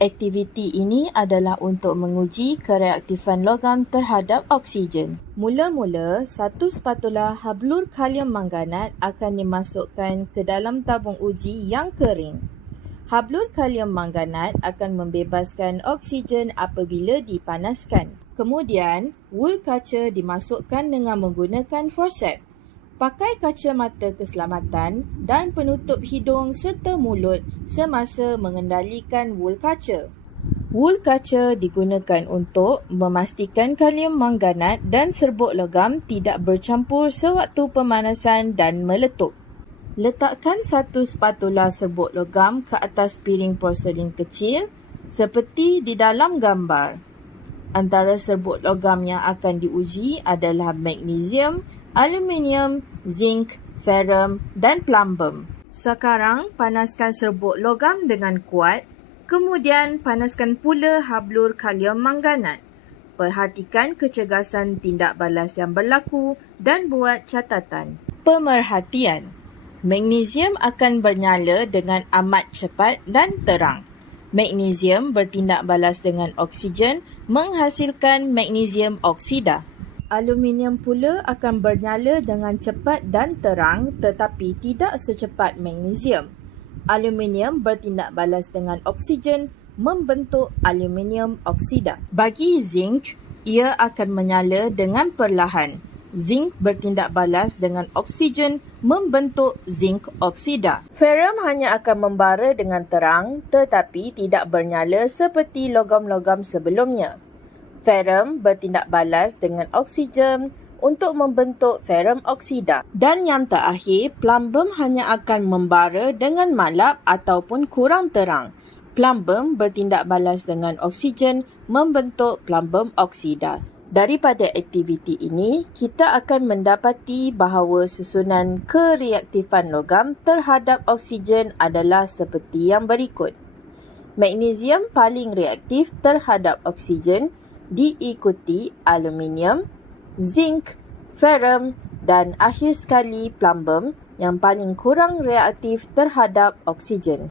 Aktiviti ini adalah untuk menguji kereaktifan logam terhadap oksigen. Mula-mula, satu spatula hablur kalium manganat akan dimasukkan ke dalam tabung uji yang kering. Hablur kalium manganat akan membebaskan oksigen apabila dipanaskan. Kemudian, wool kaca dimasukkan dengan menggunakan forceps. Pakai kacamata keselamatan dan penutup hidung serta mulut semasa mengendalikan wool kaca. Wool kaca digunakan untuk memastikan kalium manganat dan serbuk logam tidak bercampur sewaktu pemanasan dan meletup. Letakkan satu spatula serbuk logam ke atas piring porselin kecil seperti di dalam gambar. Antara serbuk logam yang akan diuji adalah magnesium, aluminium, zinc, ferrum dan plumbum. Sekarang panaskan serbuk logam dengan kuat, kemudian panaskan pula hablur kalium manganat. Perhatikan kecergasan tindak balas yang berlaku dan buat catatan. Pemerhatian. Magnesium akan bernyala dengan amat cepat dan terang. Magnesium bertindak balas dengan oksigen menghasilkan magnesium oksida. Aluminium pula akan bernyala dengan cepat dan terang tetapi tidak secepat magnesium. Aluminium bertindak balas dengan oksigen membentuk aluminium oksida. Bagi zinc, ia akan menyala dengan perlahan. Zinc bertindak balas dengan oksigen membentuk zinc oksida. Ferrum hanya akan membara dengan terang tetapi tidak bernyala seperti logam-logam sebelumnya. Ferrum bertindak balas dengan oksigen untuk membentuk ferrum oksida. Dan yang terakhir, plumbum hanya akan membara dengan malap ataupun kurang terang. Plumbum bertindak balas dengan oksigen membentuk plumbum oksida. Daripada aktiviti ini, kita akan mendapati bahawa susunan kereaktifan logam terhadap oksigen adalah seperti yang berikut. Magnesium paling reaktif terhadap oksigen diikuti aluminium, zinc, ferrum dan akhir sekali plumbum yang paling kurang reaktif terhadap oksigen.